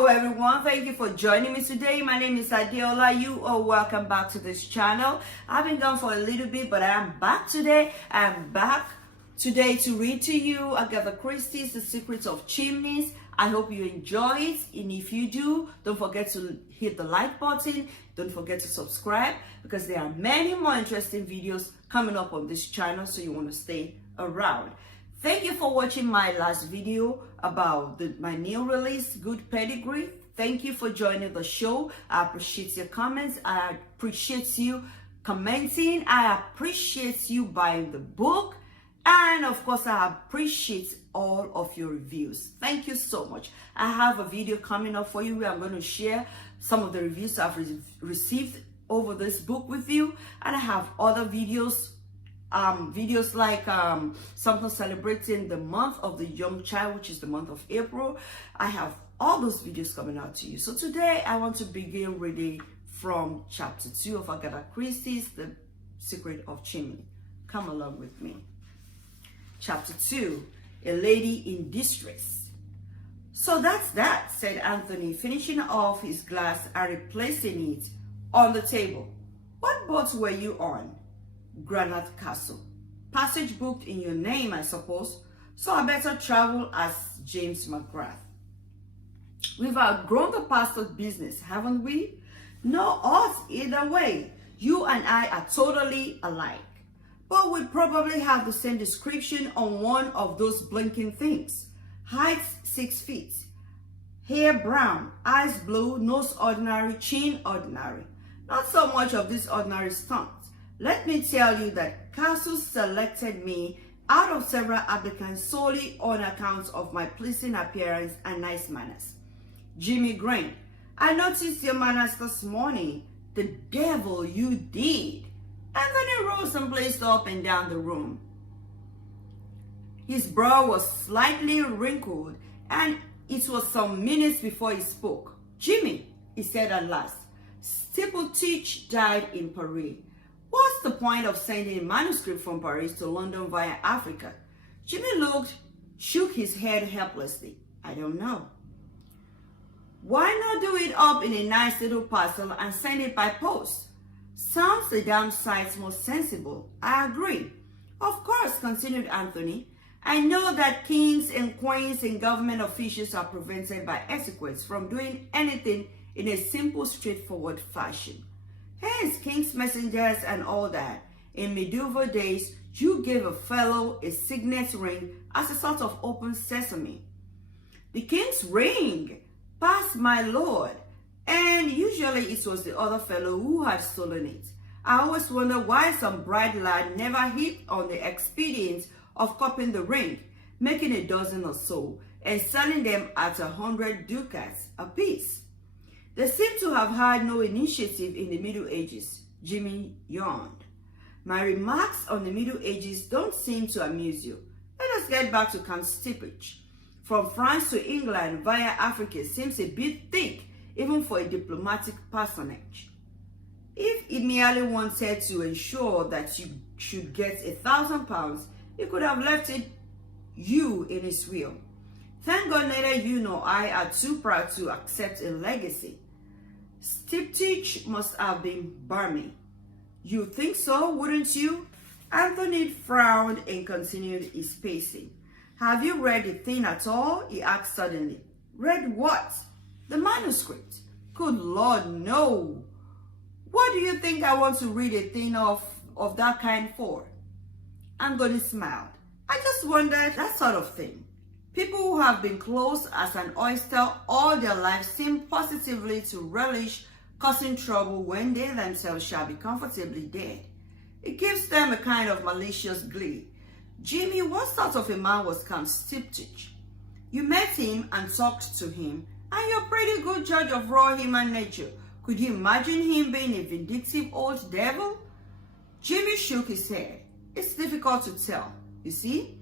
Hello everyone, thank you for joining me today. My name is Adeola. You are welcome back to this channel. I've been gone for a little bit, but I am back today. I'm back today to read to you Agatha Christie's The Secret of Chimneys. I hope you enjoy it, and if you do, don't forget to hit the like button. Don't forget to subscribe, because there are many more interesting videos coming up on this channel, so you want to stay around. Thank you for watching my last video about my new release, Good Pedigree. Thank you for joining the show. I appreciate your comments. I appreciate you commenting. I appreciate you buying the book. And of course, I appreciate all of your reviews. Thank you so much. I have a video coming up for you where I'm going to share some of the reviews I've received over this book with you. And I have other videos like something celebrating the month of the young child, which is the month of April. I have all those videos coming out to you. So today I want to begin reading from chapter 2 of Agatha Christie's The Secret of Chimneys. Come along with me. Chapter 2, A Lady in Distress. So that's that, said Anthony, finishing off his glass and replacing it on the table. What boat were you on? Granite Castle. Passage booked in your name, I suppose. So I better travel as James McGrath. We've outgrown the pastor's business, haven't we? No odds either way. You and I are totally alike. But we'd probably have the same description on one of those blinking things. Height 6 feet. Hair brown, eyes blue, nose ordinary, chin ordinary. Not so much of this ordinary stunt. Let me tell you that Castle selected me out of several applicants solely on account of my pleasing appearance and nice manners. Jimmy grinned. I noticed your manners this morning. The devil you did. Anthony rose and paced up and down the room. His brow was slightly wrinkled, and it was some minutes before he spoke. Jimmy, he said at last, Steeplechase died in Paris. What's the point of sending a manuscript from Paris to London via Africa? Jimmy shook his head helplessly. I don't know. Why not do it up in a nice little parcel and send it by post? Sounds a damn sight more sensible. I agree. Of course, continued Anthony. I know that kings and queens and government officials are prevented by etiquette from doing anything in a simple, straightforward fashion. Hence, king's messengers and all that. In medieval days, you gave a fellow a signet ring as a sort of open sesame. The king's ring, past my lord. And usually it was the other fellow who had stolen it. I always wonder why some bright lad never hit on the expedient of copying the ring, making a dozen or so, and selling them at 100 ducats apiece. They seem to have had no initiative in the Middle Ages. Jimmy yawned. My remarks on the Middle Ages don't seem to amuse you. Let us get back to Count Steeplechase. From France to England via Africa seems a bit thick, even for a diplomatic personage. If he merely wanted to ensure that you should get £1,000, he could have left it you in his will. Thank God neither you nor I are too proud to accept a legacy. Steeplechase must have been balmy. You think so, wouldn't you? Anthony frowned and continued his pacing. Have you read the thing at all? He asked suddenly. Read what? The manuscript. Good Lord, no. What do you think I want to read a thing of that kind for? Anthony smiled. I just wondered that sort of thing. People who have been close as an oyster all their lives seem positively to relish causing trouble when they themselves shall be comfortably dead. It gives them a kind of malicious glee. Jimmy, what sort of a man was Count Steeplechase? You met him and talked to him, and you're a pretty good judge of raw human nature. Could you imagine him being a vindictive old devil? Jimmy shook his head. It's difficult to tell. You see?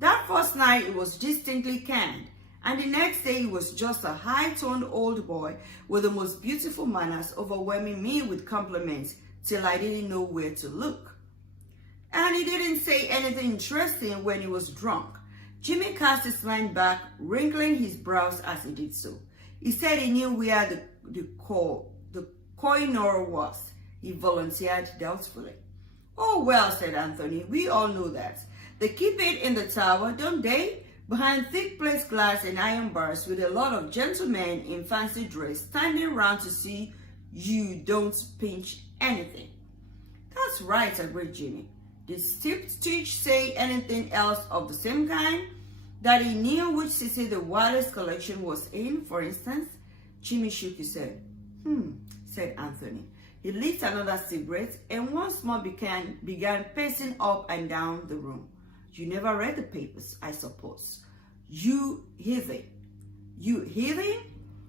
That first night it was distinctly canned, and the next day he was just a high-toned old boy with the most beautiful manners, overwhelming me with compliments till I didn't know where to look. And he didn't say anything interesting when he was drunk. Jimmy cast his mind back, wrinkling his brows as he did so. He said he knew where the coinor was. He volunteered doubtfully. Oh, well, said Anthony, we all know that. They keep it in the tower, don't they? Behind thick plate glass and iron bars with a lot of gentlemen in fancy dress standing round to see you don't pinch anything. That's right, agreed Jimmy. Did TITBITS say anything else of the same kind? That he knew which city the wireless collection was in, for instance? Jimmy shook his head. Said Anthony. He lit another cigarette and once more began pacing up and down the room. You never read the papers, I suppose. You heathen. You heathen?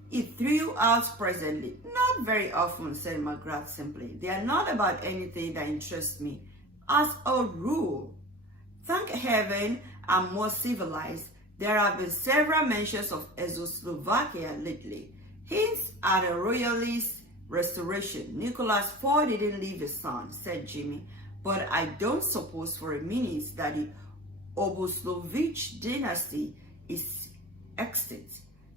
He threw out presently. Not very often, said McGrath simply. They are not about anything that interests me. As a rule. Thank heaven I'm more civilized. There have been several mentions of Czechoslovakia lately. Hints at a royalist restoration. Nicholas IV didn't leave a son, said Jimmy. But I don't suppose for a minute that the Oboslovich dynasty is extinct.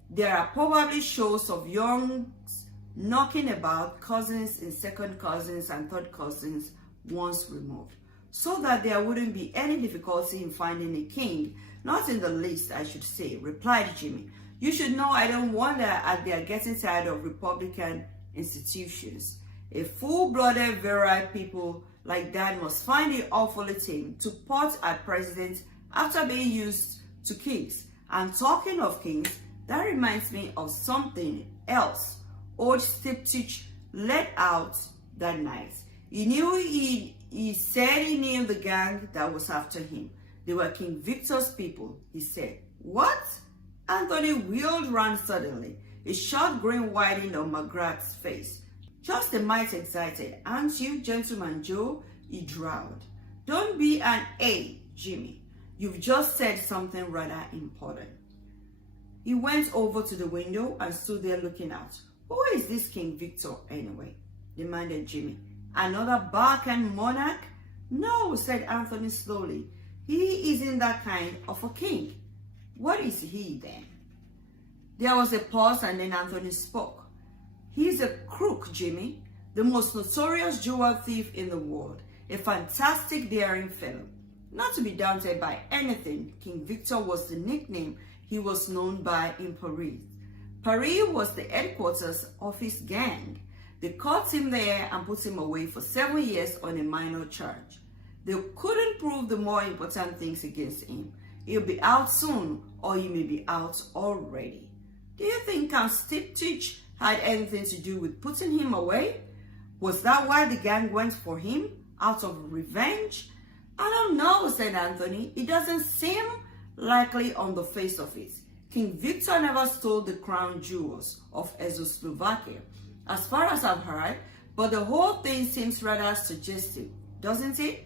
There are probably shows of youngs knocking about, cousins and second cousins and third cousins once removed, so that there wouldn't be any difficulty in finding a king. Not in the least, I should say, replied Jimmy. You should know I don't wonder at their getting tired of Republican institutions. A full-blooded, virile people like that must find it awfully tame to pot at presidents after being used to kings. And talking of kings, that reminds me of something else old TITBITS let out that night. He said he knew the gang that was after him. They were King Victor's people, he said. What? Anthony wheeled round suddenly. A short grin widened on McGrath's face. Just a mite excited, aren't you, Gentleman Joe? He drawled. Don't be an A, Jimmy. You've just said something rather important. He went over to the window and stood there looking out. Who is this King Victor anyway? Demanded Jimmy. Another Balkan monarch? No, said Anthony slowly. He isn't that kind of a king. What is he then? There was a pause and then Anthony spoke. He's a crook, Jimmy. The most notorious jewel thief in the world. A fantastic daring fellow. Not to be daunted by anything, King Victor was the nickname he was known by in Paris. Paris was the headquarters of his gang. They caught him there and put him away for 7 years on a minor charge. They couldn't prove the more important things against him. He'll be out soon, or he may be out already. Do you think Count TITBITS had anything to do with putting him away? Was that why the gang went for him? Out of revenge? I don't know, said Anthony. It doesn't seem likely on the face of it. King Victor never stole the crown jewels of Czechoslovakia, as far as I've heard, but the whole thing seems rather suggestive, doesn't it?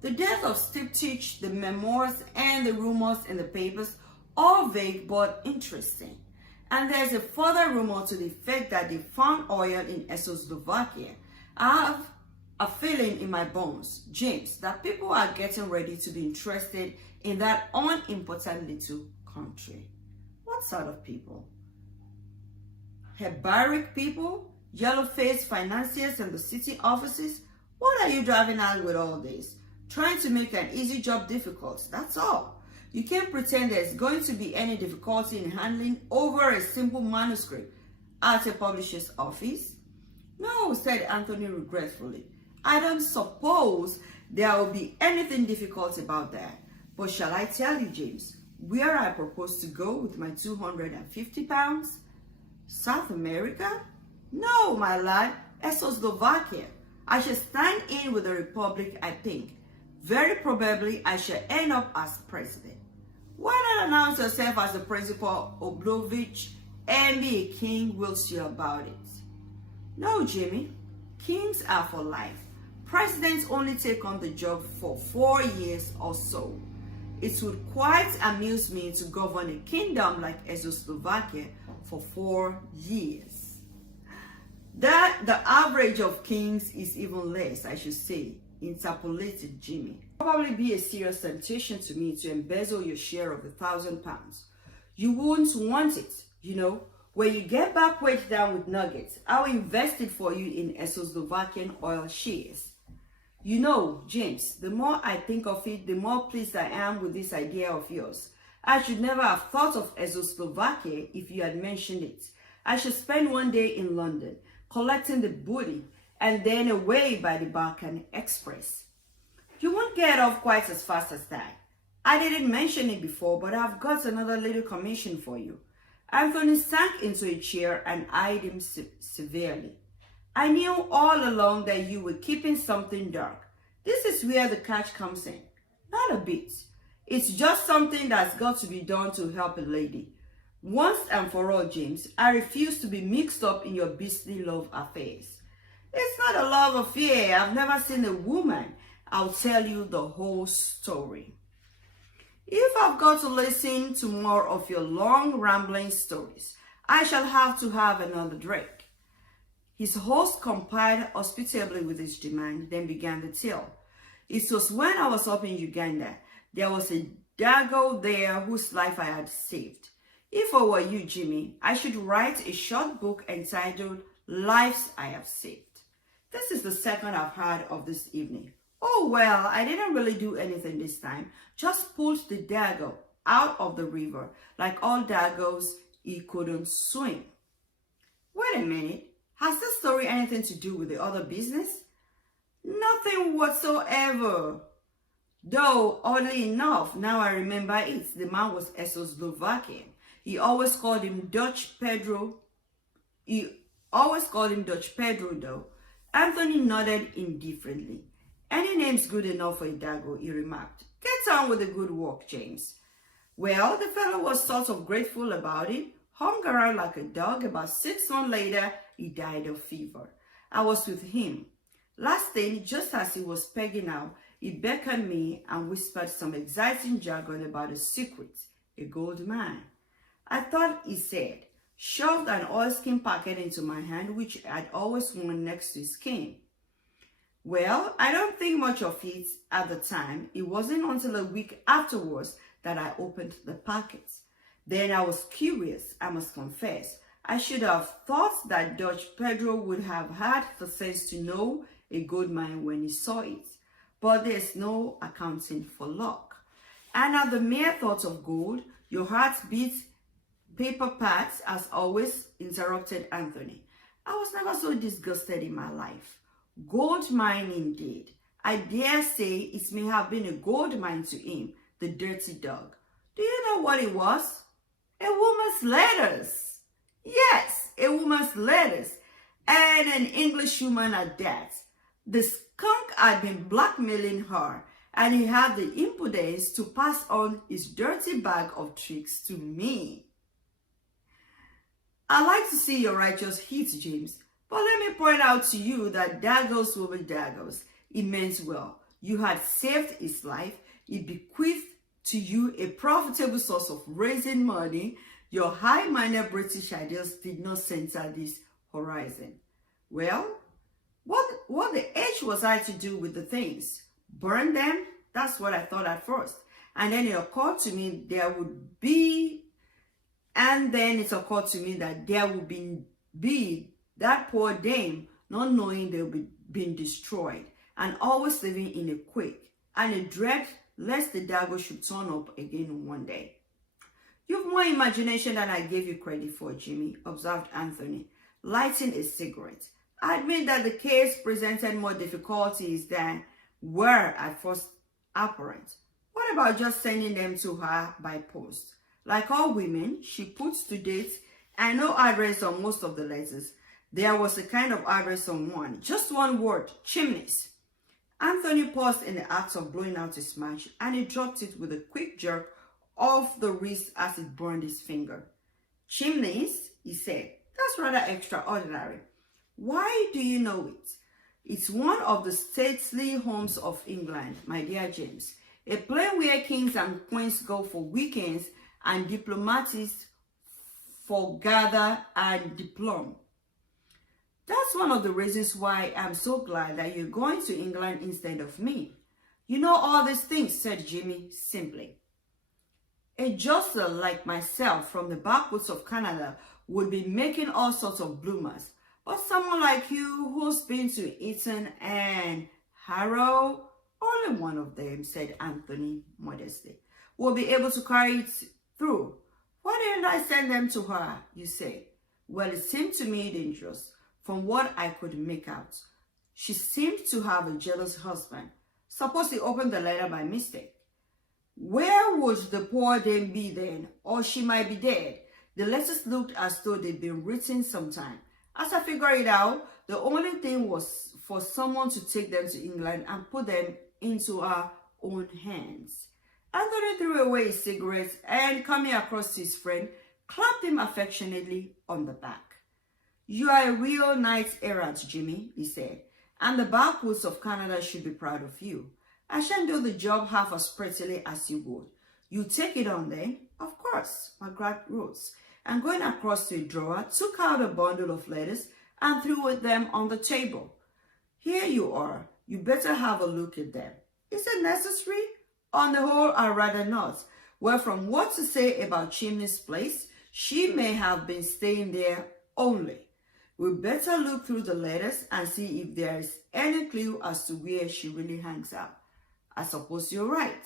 The death of TITBITS, the memoirs, and the rumors in the papers, all vague but interesting. And there's a further rumor to the effect that they found oil in Czechoslovakia. I have a feeling in my bones, James, that people are getting ready to be interested in that unimportant little country. What sort of people? Barbaric people? Yellow-faced financiers in the city offices? What are you driving at with all this? Trying to make an easy job difficult, that's all. You can't pretend there's going to be any difficulty in handling over a simple manuscript at a publisher's office. No, said Anthony regretfully. I don't suppose there will be anything difficult about that. But shall I tell you, James, where I propose to go with my 250 pounds? South America? No, my lad, Czechoslovakia. I shall stand in with the Republic, I think. Very probably I shall end up as president. Why not announce yourself as the principal Oblovich and be a king whilst you're about it? No, Jimmy. Kings are for life. Presidents only take on the job for 4 years or so. It would quite amuse me to govern a kingdom like Czechoslovakia for 4 years. That the average of kings is even less, I should say, interpolated Jimmy. Probably be a serious temptation to me to embezzle your share of £1,000. You wouldn't want it, you know. When you get back weighed down with nuggets, I'll invest it for you in Czechoslovakian oil shares. You know, James, the more I think of it, the more pleased I am with this idea of yours. I should never have thought of Czechoslovakia if you had mentioned it. I should spend one day in London, collecting the booty, and then away by the Balkan Express. You won't get off quite as fast as that. I didn't mention it before, but I've got another little commission for you. Anthony sank into a chair and eyed him severely. I knew all along that you were keeping something dark. This is where the catch comes in. Not a bit. It's just something that's got to be done to help a lady. Once and for all, James, I refuse to be mixed up in your beastly love affairs. It's not a love affair. I've never seen a woman. I'll tell you the whole story. If I've got to listen to more of your long rambling stories, I shall have to have another drink. His host complied hospitably with his demand, then began the tale. It was when I was up in Uganda. There was a dago there whose life I had saved. If I were you, Jimmy, I should write a short book entitled Lives I Have Saved. This is the second I've heard of this evening. Oh, well, I didn't really do anything this time. Just pulled the dago out of the river. Like all dagos, he couldn't swim. Wait a minute. Has this story anything to do with the other business? Nothing whatsoever. Though, oddly enough, now I remember it, the man was Czechoslovakian. He always called him Dutch Pedro. Though. Anthony nodded indifferently. Any name's good enough for a dago, he remarked. Get on with the good work, James. Well, the fellow was sort of grateful about it, hung around like a dog. About 6 months later, he died of fever. I was with him. Last thing, just as he was pegging out, he beckoned me and whispered some exciting jargon about a secret, a gold mine. I thought he said, shoved an oilskin packet into my hand, which I'd always worn next to his skin. Well, I don't think much of it at the time. It wasn't until a week afterwards that I opened the packet. Then I was curious, I must confess. I should have thought that Dutch Pedro would have had the sense to know a gold mine when he saw it. But there's no accounting for luck. And at the mere thought of gold, your heart beats paper parts, as always, interrupted Anthony. I was never so disgusted in my life. Gold mine indeed. I dare say it may have been a gold mine to him, the dirty dog. Do you know what it was? A woman's letters. Yes, a woman's letters. And an Englishwoman at that. The skunk had been blackmailing her, and he had the impudence to pass on his dirty bag of tricks to me. I like to see your righteous heat, James. But let me point out to you that daggers will be daggers. It meant well. You had saved his life. He bequeathed to you a profitable source of raising money. Your high-minded British ideals did not center this horizon. Well, what the H was I to do with the things? Burn them? That's what I thought at first. And then it occurred to me that there would be that poor dame, not knowing they would be being destroyed, and always living in a quake, and a dread lest the dago should turn up again one day. You've more imagination than I gave you credit for, Jimmy, observed Anthony, lighting a cigarette. I admit that the case presented more difficulties than were at first apparent. What about just sending them to her by post? Like all women, she puts to date and no address on most of the letters. There was a kind of address on one, just one word, Chimneys. Anthony paused in the act of blowing out his match, and he dropped it with a quick jerk off the wrist as it burned his finger. Chimneys, he said, that's rather extraordinary. Why do you know it? It's one of the stately homes of England, my dear James. A place where kings and queens go for weekends and diplomatists for gather and diplom. That's one of the reasons why I'm so glad that you're going to England instead of me. You know all these things, said Jimmy simply. A jostler like myself from the backwoods of Canada would be making all sorts of bloomers. But someone like you who's been to Eton and Harrow, only one of them, said Anthony modestly, will be able to carry it through. Why didn't I send them to her, you say? Well, it seemed to me dangerous, from what I could make out. She seemed to have a jealous husband. Suppose he opened the letter by mistake. Where would the poor dame be then? Or she might be dead. The letters looked as though they'd been written sometime. As I figured it out, the only thing was for someone to take them to England and put them into our own hands. Anthony threw away his cigarettes and, coming across to his friend, clapped him affectionately on the back. You are a real knight-errant, Jimmy, he said, and the backwoods of Canada should be proud of you. I shan't do the job half as prettily as you would. You take it on then? Of course, Margaret rose, and going across to a drawer, took out a bundle of letters and threw them on the table. Here you are. You better have a look at them. Is it necessary? On the whole, I'd rather not. Well, from what to say about Chimney's place, she may have been staying there only. We better look through the letters and see if there is any clue as to where she really hangs out. I suppose you're right.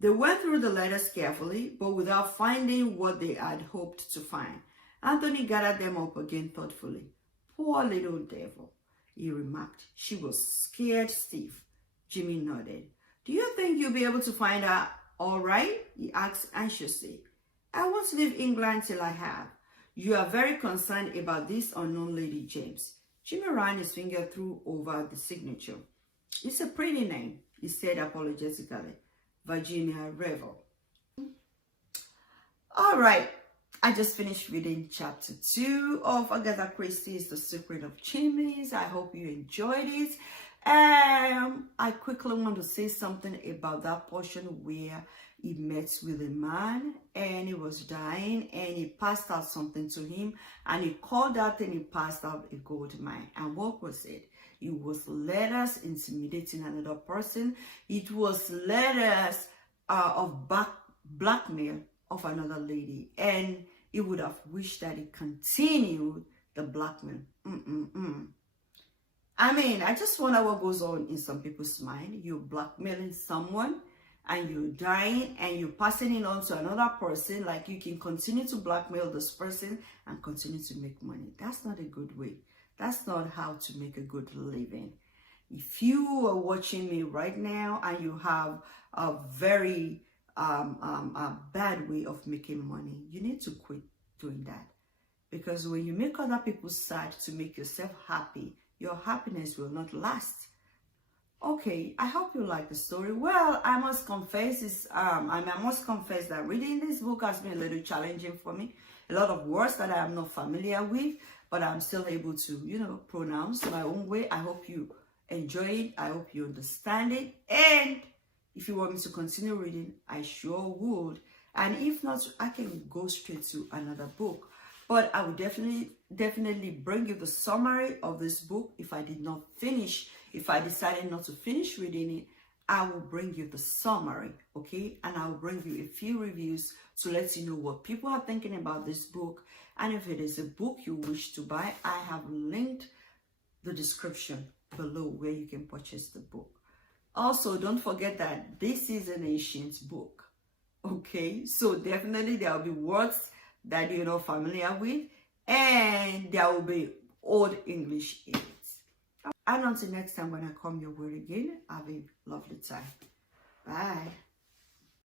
They went through the letters carefully, but without finding what they had hoped to find. Anthony gathered them up again thoughtfully. Poor little devil, he remarked. She was scared stiff. Jimmy nodded. Do you think you'll be able to find her all right? He asked anxiously. I won't leave England till I have. You are very concerned about this unknown lady, James. Jimmy ran his finger through over the signature. It's a pretty name, he said apologetically. Virginia Revel. All right, I just finished reading chapter 2 of Agatha Christie's The Secret of Chimneys. I hope you enjoyed it. I quickly want to say something about that portion where he met with a man and he was dying and he passed out something to him and he called out and he passed out a gold mine. And what was it? It was letters intimidating another person. It was letters of blackmail of another lady. And he would have wished that he continued the blackmail. I mean, I just wonder what goes on in some people's mind. You're blackmailing someone and you're dying and you're passing it on to another person. Like you can continue to blackmail this person and continue to make money. That's not a good way. That's not how to make a good living. If you are watching me right now and you have a very bad way of making money, you need to quit doing that. Because when you make other people sad to make yourself happy, your happiness will not last. Okay, I hope you like the story. Well, I must confess that reading this book has been a little challenging for me. A lot of words that I am not familiar with, but I'm still able to, pronounce my own way. I hope you enjoy it. I hope you understand it. And if you want me to continue reading, I sure would. And if not, I can go straight to another book. But I will definitely bring you the summary of this book. If I decided not to finish reading it, I will bring you the summary, okay? And I'll bring you a few reviews to let you know what people are thinking about this book. And if it is a book you wish to buy, I have linked the description below where you can purchase the book. Also, don't forget that this is an ancient book, okay? So definitely there will be words that you're not familiar with, and there will be old English in it. And until next time when I come your way again, have a lovely time. Bye.